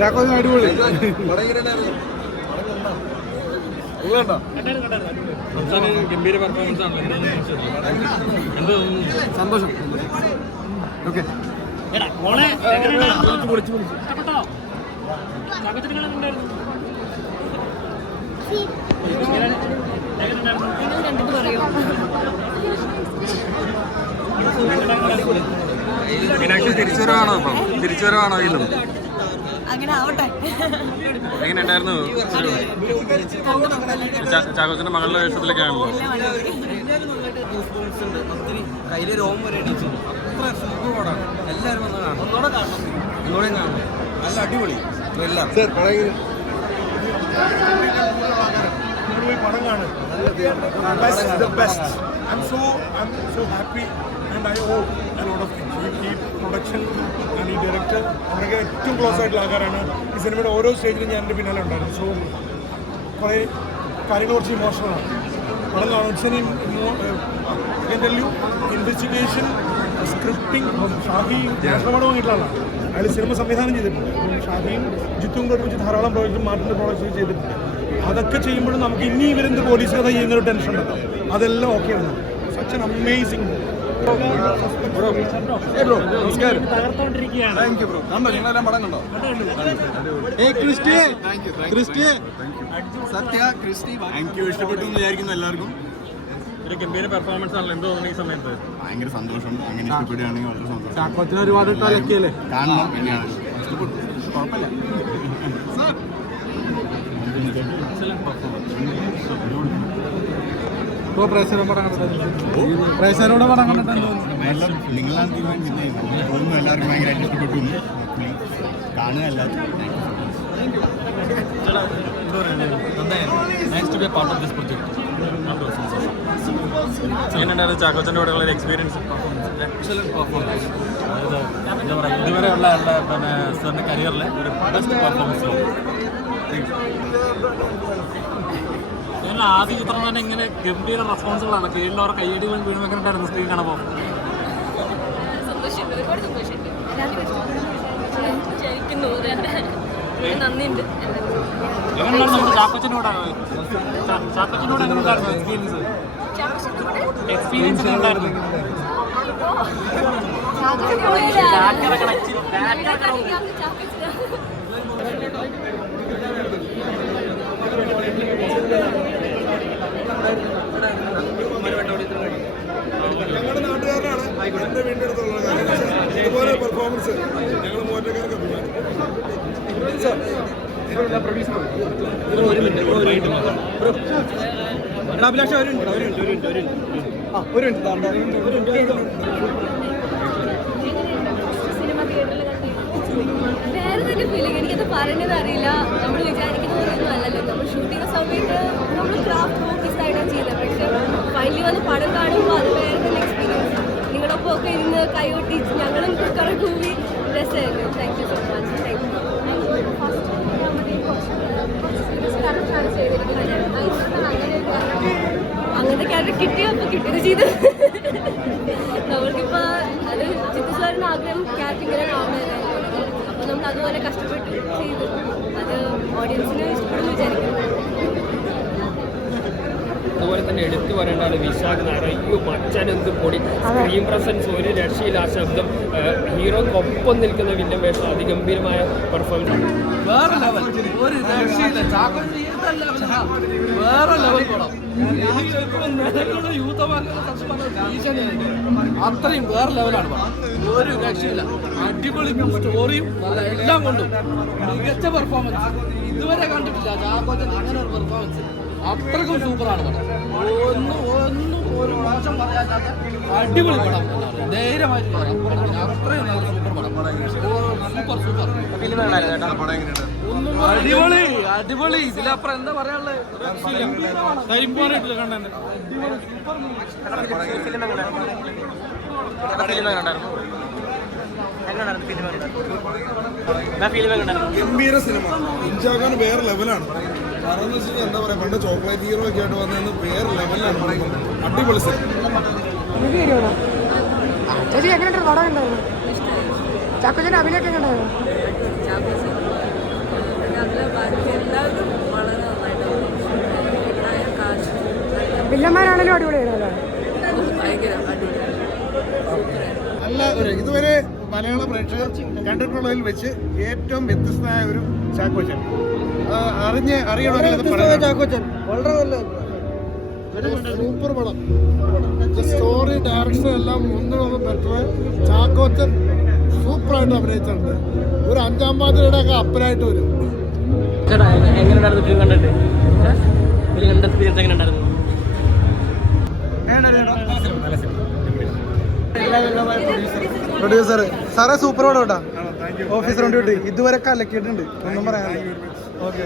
ചാക്കോച്ചൻ അടിപൊളി. ഗംഭീര പെർഫോമൻസ് ആണ്. സന്തോഷം. ഓക്കെ മീനാക്ഷി തിരിച്ചുവരവാണോ? ഇപ്പം തിരിച്ചുവരവാണോ വീണ്ടും? അങ്ങനെ ആവട്ടെ. എങ്ങനെ ഉണ്ടായിരുന്നു? ചാക്കോച്ചന്റെ മകളുടെ വേഷത്തിലൊക്കെ ആണല്ലോ. കയ്യിലെ രോമം വരെ അടിച്ചു. അത്ര സൂപ്പറാണ്. എല്ലാവരും വന്ന് കാണും. ഒന്നുകൂടെ കാണണം. ഒന്നുകൂടെ കാണണം. നല്ല അടിപൊളി. എല്ലാം പടം കാണും. I'm so happy and I hope a lot of things. We keep production and ഈ ഡയറക്ടർ അവരൊക്കെ ഏറ്റവും ക്ലോസ് ആയിട്ടുള്ള ആൾക്കാരാണ്. ഈ സിനിമയുടെ ഓരോ സ്റ്റേജിലും ഞാൻ എൻ്റെ പിന്നാലെ ഉണ്ടായിരുന്നു. സോ കുറേ കാര്യങ്ങൾ കുറച്ച് ഇമോഷണലാണ്. പടം കാണും. Investigation scripting Shahi national award വാങ്ങിയിട്ടുള്ളതാണ്. അതിൽ സിനിമ സംവിധാനം ചെയ്തിട്ടുണ്ട്. ഷാഹിയും ജിത്തും കൂടെ ഒരുമിച്ച് ധാരാളം പ്രോജക്റ്റും മാർട്ടിൻ്റെ പ്രോജക്റ്റും ചെയ്തിട്ടുണ്ട്. അതൊക്കെ ചെയ്യുമ്പോഴും നമുക്ക് ഇനി ഇവരെന്ത് പോലീസ് കഥ ചെയ്യുന്നൊരു ടെൻഷൻ ഉണ്ടാവും. അതെല്ലാം ഓക്കെ ആണ്. Such an amazing. ഇഷ്ടപ്പെട്ടു എന്ന് വിചാരിക്കുന്നു എല്ലാവർക്കും. ഒരു ഗംഭീര പെർഫോമൻസ് ആണല്ലോ. എന്ത് തോന്നുന്നു ഈ സമയത്ത്? ഭയങ്കര സന്തോഷം. അങ്ങനെ ഇഷ്ടപ്പെടുകയാണെങ്കിൽ വളരെ സന്തോഷം. ചാക്കോച്ചന് ഒരുപാട് കളിക്കല്ലേ കാണണം. തന്നെയാണ് ഇഷ്ടപ്പെട്ടു. കുഴപ്പമില്ല. ഇപ്പോൾ പ്രേക്ഷകരോട് പടം കണ്ടിട്ട് നിങ്ങളാണ് തീരുമാനിക്കുന്നത്. തോന്നുന്നു എല്ലാവർക്കും ഭയങ്കരമായിട്ട് ഇഷ്ടപ്പെട്ടു. കാണുക എല്ലാവരും. എങ്ങനെയുണ്ടായിരുന്നു ചാക്കോച്ചൻ്റെ കൂടെയുള്ള ഒരു എക്സ്പീരിയൻസ്? Excellent performance. അതായത് എന്താ പറയുക, ഇതുവരെയുള്ള പിന്നെ സാറിൻ്റെ കരിയറിലെ ഒരു ബെസ്റ്റ് പെർഫോമൻസ്. ആദ്യ ചിത്രം തന്നെ ഇങ്ങനെ ഗംഭീര റെസ്പോൺസുകളാണ്. കീഴിലവർ കയ്യടികളും വീഴും ഒക്കെ ഉണ്ടായിരുന്നു സ്ക്രീൻ കാണുമ്പോൾ. സന്തോഷമുണ്ട്, ഒരുപാട് സന്തോഷമുണ്ട്. നന്ദിയുണ്ട്. ചാക്കോച്ചനോട് എങ്ങനെയുണ്ടായിരുന്നു എക്സ്പീരിയൻസ് ഉണ്ടായിരുന്നു? ഞങ്ങളുടെ നാട്ടുകാരനാണ്. എൻ്റെ വീടിൻ്റെ അടുത്തുള്ള കാര്യം ഇതുപോലെ പെർഫോമൻസ് ഞങ്ങൾ മോറ്റക്കാർക്ക് വേറെ തന്നെ ഫീലിംഗ്. എനിക്കത് പറയുന്നത് അറിയില്ല. നമ്മൾ വിചാരിക്കുന്നതൊന്നും അല്ലല്ലോ. നമ്മൾ ഷൂട്ടിംഗ് സമയത്ത് നമ്മൾ ക്രാഫ്റ്റ് ഫോക്കസ്ഡ് ആയിട്ടാണ് ചെയ്തത്. പക്ഷെ ഫൈനലി വന്ന് പടം കാണുമ്പോൾ അത് വേറെ തന്നെ എക്സ്പീരിയൻസ്. നിങ്ങളൊപ്പം ഒക്കെ ഇരുന്ന് കൈകൊട്ടി ഞങ്ങളും കുറെ കൂടി രസമായിരുന്നു. Thank you so much. Thank you. അങ്ങനത്തെ ക്യാരക്ടർ കിട്ടിയപ്പോൾ കിട്ടിയത് ചെയ്ത് നമ്മൾക്കിപ്പോൾ അത് ചിത്തു സാറിന് ആഗ്രഹം ക്യാരക്ടർ ഇങ്ങനെ കാണുന്നതായിരുന്നു. അപ്പോൾ നമ്മൾ അതുപോലെ കഷ്ടപ്പെട്ട് ചെയ്തു. അത് ഓഡിയൻസിന് ഇഷ്ടപ്പെടുന്നു വിചാരിക്കുന്നു. അതുപോലെ തന്നെ എടുത്തു പറയേണ്ടതാണ് വിശാഖ് നായർ. അയ്യോ മച്ചാനെന്ത് പൊടി. സ്ക്രീൻ പ്രസൻസ് ഒരു രക്ഷയില്ല. ആ ശബ്ദം, ഹീറോക്കൊപ്പം നിൽക്കുന്ന വില്ലൻ വേഷം, അതിഗംഭീരമായ പെർഫോമൻസ്. വേറെ ലെവൽ, ഒരു രക്ഷയില്ല. വേറെ ലെവൽ പടം. അത്രയും വേറെ ലെവലാണ് പടം. ഒരു രക്ഷയില്ല. അടിപൊളി സ്റ്റോറിയും നല്ല എല്ലാം കൊണ്ടും മികച്ച പെർഫോമൻസ് ഇതുവരെ കണ്ടിട്ടില്ല. ചാക്കോച്ചൻ അങ്ങനെ ഒരു പെർഫോമൻസ് അത്രക്കും സൂപ്പറാണ് പടം. ഒന്നും ഒരു മോശം പറയാത്ത അടിപൊളി പടം. ധൈര്യമായിട്ട് അത്രയും നല്ല സൂപ്പർ പടം. സൂപ്പർ അടിപൊളി അടിപൊളി. ഇതിലപ്പുറം എന്താ പറയാനുള്ളത്? ഗംഭീര സിനിമ. ഇൻജാഖാൻ വേറെ ലെവലാണ്. കാരണം എന്ന് വെച്ചാൽ എന്താ പറയുക, പണ്ട് ചോക്ലേറ്റ് ഹീറോ ഒക്കെ ആയിട്ട് വന്നതെന്ന് വേറെ ലെവലിലാണ്. അടിപൊളി സിനിമ. ചേച്ചി എങ്ങനെയുണ്ട് പടം? ഉണ്ടായിരുന്നു ചാക്കോച്ചൻ്റെ അഭിനയൊക്കെ ഉണ്ടായിരുന്നു. വില്ലന്മാരാണല്ലോ അടിപൊളിയായിരുന്നല്ലോ. നല്ല ഒരു ഇതുവരെ മലയാള പ്രേക്ഷകർ കണ്ടിട്ടുള്ളതിൽ വെച്ച് ഏറ്റവും വ്യത്യസ്തമായ ഒരു ചാക്കോച്ചൻ. അറിയണമെങ്കിൽ ചാക്കോച്ചൻ വളരെ നല്ല സൂപ്പർ പടം. സ്റ്റോറി ഡയറക്ഷൻ എല്ലാം ഒന്നിനൊന്നും ബെറ്റർ. ചാക്കോച്ചൻ സൂപ്പറായിട്ട് അഭിനയിച്ചിട്ടുണ്ട്. ഒരു 5-ാം പാതിരയുടെ ഒക്കെ അപ്പനായിട്ട് വരും. ചേട്ടാ എങ്ങനെയുണ്ടായിരുന്നു ഫിലിം കണ്ടിട്ട്? ഫിലിം കണ്ട എക്സ്പീരിയൻസ് എങ്ങനെയുണ്ടായിരുന്നു? പ്രൊഡ്യൂസർ സാറേ സൂപ്പർ പടം കേട്ടാ. ഓഫീസർ കൊണ്ട് ഇതുവരെ കലക്കിയിട്ടുണ്ട്, ഒന്നും പറയാനില്ല. ഓക്കെ.